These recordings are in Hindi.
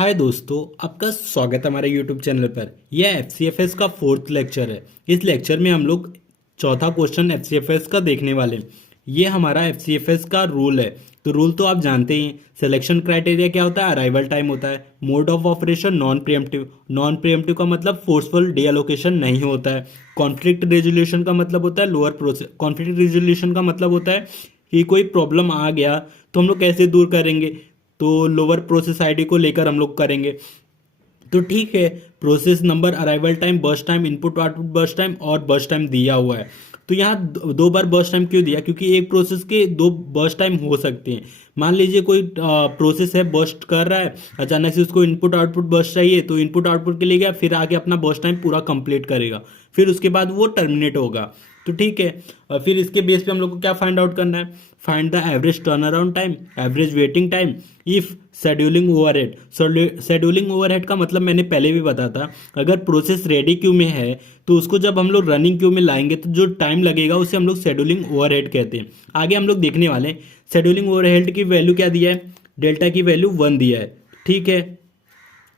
हाय दोस्तों, आपका स्वागत है हमारे यूट्यूब चैनल पर। यह एफसीएफएस का फोर्थ लेक्चर है। इस लेक्चर में हम लोग चौथा क्वेश्चन एफसीएफएस का देखने वाले हैं। ये हमारा एफसीएफएस का रूल है। तो रूल तो आप जानते ही हैं। सिलेक्शन क्राइटेरिया क्या होता है? अराइवल टाइम होता है। Mode of operation non preemptive. Non preemptive का मतलब फोर्सफुल डीअलोकेशन नहीं होता है। कॉन्फ्लिक्ट रेजोल्यूशन का मतलब होता है लोअर प्रोसेस। कॉन्फ्लिक्ट रेजोल्यूशन का मतलब होता है कि कोई प्रॉब्लम आ गया तो हम लोग कैसे दूर करेंगे, तो लोअर प्रोसेस आईडी को लेकर हम लोग करेंगे। तो ठीक है, process number, arrival time, burst time, input output burst time और बर्स्ट टाइम दिया हुआ है। तो यहाँ दो बार बर्स्ट टाइम क्यों दिया? क्योंकि एक प्रोसेस के दो बर्स्ट टाइम हो सकते हैं। मान लीजिए कोई प्रोसेस है, बर्स्ट कर रहा है, अचानक से उसको इनपुट आउटपुट बर्स्ट चाहिए, तो इनपुट आउटपुट के लिए गया, फिर आगे अपना बर्स्ट टाइम पूरा कंप्लीट करेगा, फिर उसके बाद वो टर्मिनेट होगा। तो ठीक है, और फिर इसके बेस पे हम लोग को क्या फाइंड आउट करना है? Find the average turn around time, average waiting time if scheduling overhead. Scheduling overhead का मतलब मैंने पहले भी बताया था। अगर प्रोसेस रेडी क्यू में है तो उसको जब हम लोग रनिंग क्यू में लाएंगे तो जो टाइम लगेगा उसे हम लोग शेड्यूलिंग ओवरहेड कहते हैं। आगे हम लोग देखने वाले हैं। शेड्यूलिंग ओवरहेड की वैल्यू क्या दिया है? डेल्टा की वैल्यू 1 दिया है। ठीक है,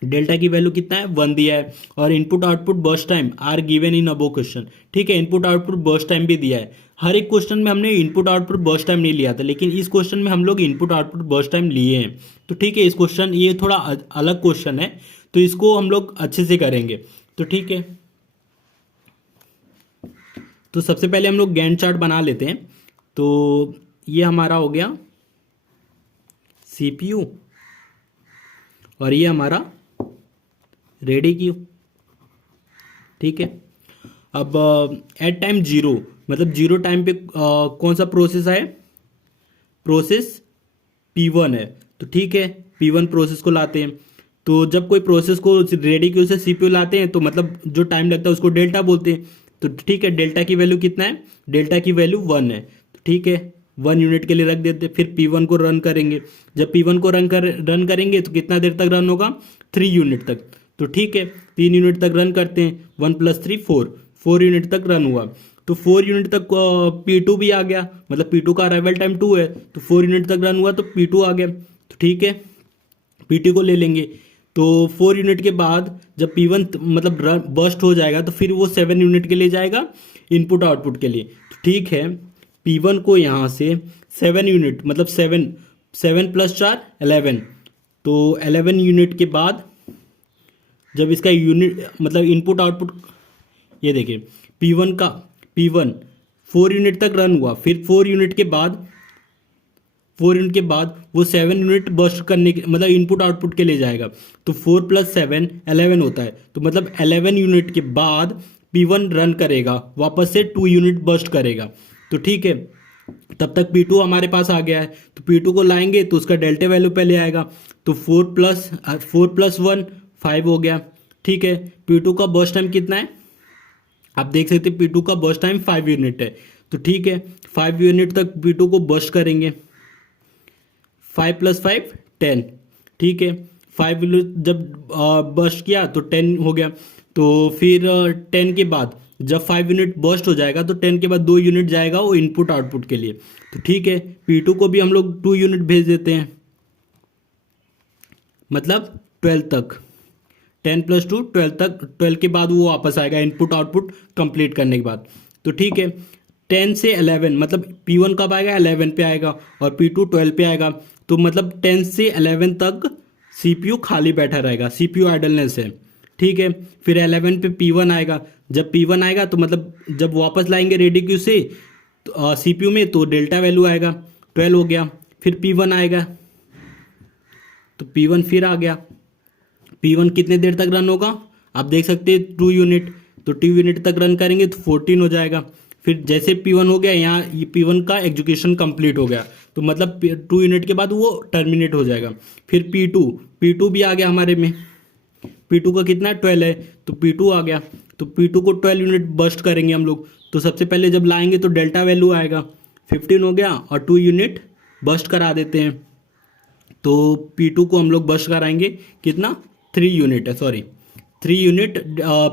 डेल्टा की वैल्यू कितना है? 1 दिया है। और input output burst time are given in above question. ठीक है, इनपुट आउटपुट बर्स्ट टाइम भी दिया है। हर एक क्वेश्चन में हमने इनपुट आउटपुट बर्स्ट टाइम नहीं लिया था, लेकिन इस क्वेश्चन में हम लोग इनपुट आउटपुट बर्स्ट टाइम लिए हैं। तो ठीक है, इस क्वेश्चन ये थोड़ा अलग क्वेश्चन है, तो इसको हम लोग अच्छे से करेंगे। तो ठीक है, तो सबसे पहले हम लोग गैंट चार्ट बना लेते हैं। तो ये हमारा हो गया सीपीयू और ये हमारा रेडी क्यू। ठीक है, अब एट टाइम जीरो, मतलब जीरो टाइम पे कौन सा प्रोसेस है? प्रोसेस P1 है। तो ठीक है, P1 प्रोसेस को लाते हैं। तो जब कोई प्रोसेस को रेडी क्यू से सीपीयू लाते हैं तो मतलब जो टाइम लगता है उसको डेल्टा बोलते हैं। तो ठीक है, डेल्टा की वैल्यू कितना है? डेल्टा की वैल्यू 1 है। तो ठीक है, 1 यूनिट के लिए रख देते हैं। फिर P1 को रन करेंगे। जब P1 को रन करेंगे तो कितना देर तक रन होगा? 3 यूनिट तक। तो ठीक है, 3 यूनिट तक रन करते हैं। 1 + 3 4, 4 यूनिट तक रन हुआ। तो 4 यूनिट तक P2 भी आ गया, मतलब P2 का अराइवल टाइम 2 है, तो 4 यूनिट तक रन हुआ तो P2 आ गया। तो ठीक है, P2 को ले लेंगे। तो 4 यूनिट के बाद जब P1 मतलब बर्स्ट हो जाएगा तो फिर वो 7 यूनिट के लिए जाएगा इनपुट आउटपुट के लिए। तो ठीक है, P1 को यहाँ से 7 यूनिट, मतलब 7, 7 + 4 11, तो 11 यूनिट के बाद जब इसका यूनिट मतलब इनपुट आउटपुट, ये देखिए P1 4 यूनिट तक रन हुआ। फिर 4 यूनिट के बाद वो 7 यूनिट बर्स्ट करने के मतलब इनपुट आउटपुट के लिए जाएगा। तो 4 + 7 11 होता है। तो मतलब 11 यूनिट के बाद P1 रन करेगा, वापस से 2 यूनिट बर्स्ट करेगा। तो ठीक है, तब तक P2 हमारे पास आ गया है। तो P2 को लाएंगे तो उसका डेल्टा वैल्यू पहले आएगा। तो 4 + 1 5 हो गया। ठीक है, P2 का बर्स्ट टाइम कितना है? आप देख सकते हैं P2 का बर्स्ट टाइम 5 यूनिट है। तो ठीक है, 5 यूनिट तक P2 को बर्स्ट करेंगे। 5 + 5 10। ठीक है, 5 यूनिट जब बर्स्ट किया तो 10 हो गया। तो फिर 10 के बाद जब 5 यूनिट बर्स्ट हो जाएगा तो 10 के बाद 2 यूनिट जाएगा वो इनपुट आउटपुट के लिए। तो ठीक है, P2 को भी हम लोग 2 यूनिट भेज देते हैं, मतलब 12 तक। 10 + 2 12 तक, 12 के बाद वो वापस आएगा इनपुट आउटपुट कंप्लीट करने के बाद। तो ठीक है, 10 से 11 मतलब P1 कब आएगा? 11 पे आएगा और P2 12 पे आएगा। तो मतलब 10 से 11 तक CPU खाली बैठा रहेगा, CPU आइडलनेस है। ठीक है, फिर 11 पे P1 आएगा। जब P1 आएगा तो मतलब जब वापस लाएंगे रेडी क्यू से तो CPU में, तो डेल्टा वैल्यू आएगा 12 हो गया। फिर P1 आएगा तो P1 फिर आ गया। P1 कितने देर तक रन होगा? आप देख सकते हैं 2 यूनिट। तो 2 यूनिट तक रन करेंगे तो 14 हो जाएगा। फिर जैसे P1 हो गया, यहाँ P1 का एग्जीक्यूशन कंप्लीट हो गया, तो मतलब 2 यूनिट के बाद वो टर्मिनेट हो जाएगा। फिर P2 भी आ गया हमारे में। P2 का कितना 12 है, तो P2 आ गया। तो P2 को 12 यूनिट बर्स्ट करेंगे हम लोग। तो सबसे पहले जब लाएंगे तो डेल्टा वैल्यू आएगा 15 हो गया, और 2 यूनिट बर्स्ट करा देते हैं। तो P2 को हम लोग बर्स्ट कराएंगे कितना? 3 यूनिट है, सॉरी 3 यूनिट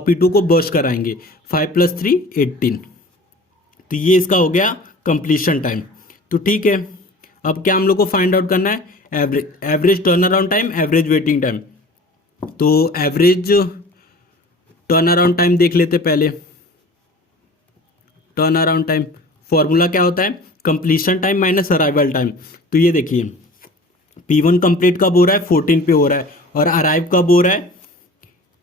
P2 को बर्स्ट कराएंगे। 5 + 3 18। तो ये इसका हो गया कंप्लीशन टाइम। तो ठीक है, अब क्या हम लोग को फाइंड आउट करना है? Average turn around time, average waiting time. तो एवरेज टर्न अराउंड टाइम देख लेते पहले। टर्न अराउंड टाइम फॉर्मूला क्या होता है, completion time minus arrival time. तो ये देखिए P1 कंप्लीट कब हो रहा है, 14 पे हो रहा है, और अराइव कब हो रहा है,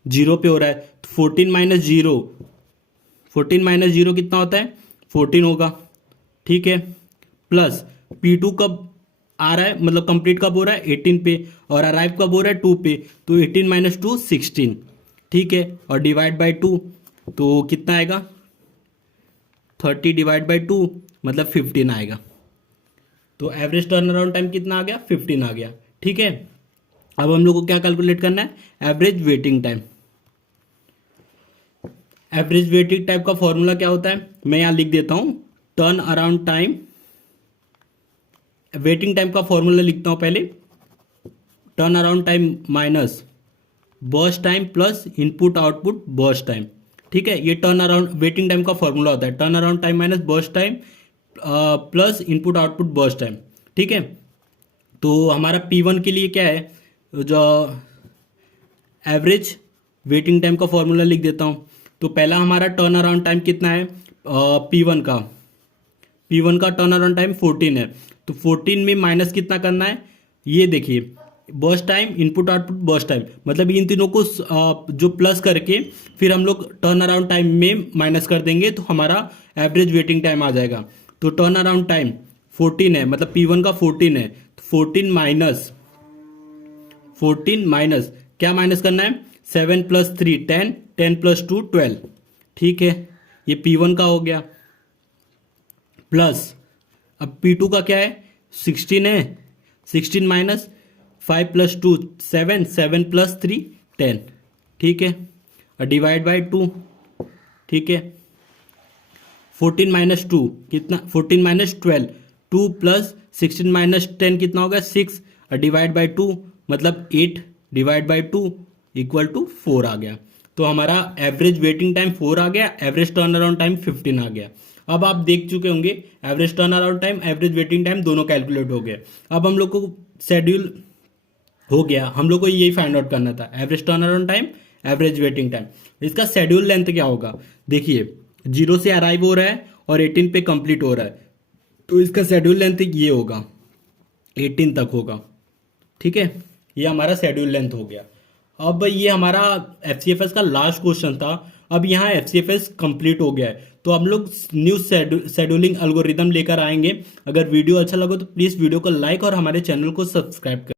0 पे हो रहा है। तो 14 माइनस जीरो, 14 माइनस जीरो कितना होता है, 14 होगा, ठीक है। प्लस P2 कब आ रहा है, मतलब कंप्लीट कब हो रहा है, 18 पे, और अराइव कब हो रहा है, 2 पे। तो 18 माइनस 2 16, ठीक है, और डिवाइड बाई 2, तो कितना आएगा, 30 डिवाइड बाई 2 मतलब 15 आएगा। तो एवरेज टर्न अराउंड टाइम कितना आ गया, 15 आ गया, ठीक है। अब हम लोग को क्या कैलकुलेट करना है, average waiting time. Average waiting time का फॉर्मूला क्या होता है, मैं यहाँ लिख देता हूँ, turn around time, waiting time का फॉर्मूला लिखता हूँ पहले, turn around time minus burst time plus input output burst time, ठीक है। ये टर्न अराउंड वेटिंग टाइम का फॉर्मूला होता है, turn around time minus burst time plus input output burst time, ठीक है। तो हमारा P1 के लिए क्या है, जो एवरेज वेटिंग टाइम का फॉर्मूला लिख देता हूँ। तो पहला हमारा टर्न अराउंड टाइम कितना है, P1 का, P1 का टर्न अराउंड टाइम 14 है। तो 14 में माइनस कितना करना है, ये देखिए burst time input output burst time, मतलब इन तीनों को जो प्लस करके फिर हम लोग टर्न अराउंड टाइम में माइनस कर देंगे, तो हमारा एवरेज वेटिंग टाइम आ जाएगा। तो टर्न अराउंड टाइम 14 है, मतलब P1 का 14 है, 14 माइनस, 14 माइनस क्या माइनस करना है, 7 प्लस 3 10, 10 प्लस 2 12, ठीक है, ये P1 का हो गया। प्लस अब P2 का क्या है, 16 है, 16 माइनस 5 प्लस 2 7, 7 प्लस 3 10, ठीक है, और डिवाइड बाई 2, ठीक है। 14 माइनस 2 कितना, 14 माइनस 12, 2 प्लस 16 माइनस 10 कितना होगा, 6, और डिवाइड बाई 2 मतलब 8 डिवाइड बाई 2 इक्वल टू 4 आ गया। तो हमारा एवरेज वेटिंग टाइम 4 आ गया, एवरेज टर्न अराउंड टाइम 15 आ गया। अब आप देख चुके होंगे average turn around time, average waiting time दोनों कैलकुलेट हो गए। अब हम लोग को शेड्यूल हो गया, हम लोग को यही फाइंड आउट करना था, average turn around time, average waiting time. इसका शेड्यूल लेंथ क्या होगा, देखिए 0 से अराइव हो रहा है और 18 पे कंप्लीट हो रहा है, तो इसका शेड्यूल लेंथ ये होगा, 18 तक होगा, ठीक है। ये हमारा शेड्यूल लेंथ हो गया। अब ये हमारा FCFS का लास्ट क्वेश्चन था। अब यहाँ FCFS कंप्लीट हो गया है, तो हम लोग न्यू शेड्यूलिंग एल्गोरिदम लेकर आएंगे। अगर वीडियो अच्छा लगे तो प्लीज़ वीडियो को लाइक और हमारे चैनल को सब्सक्राइब करें।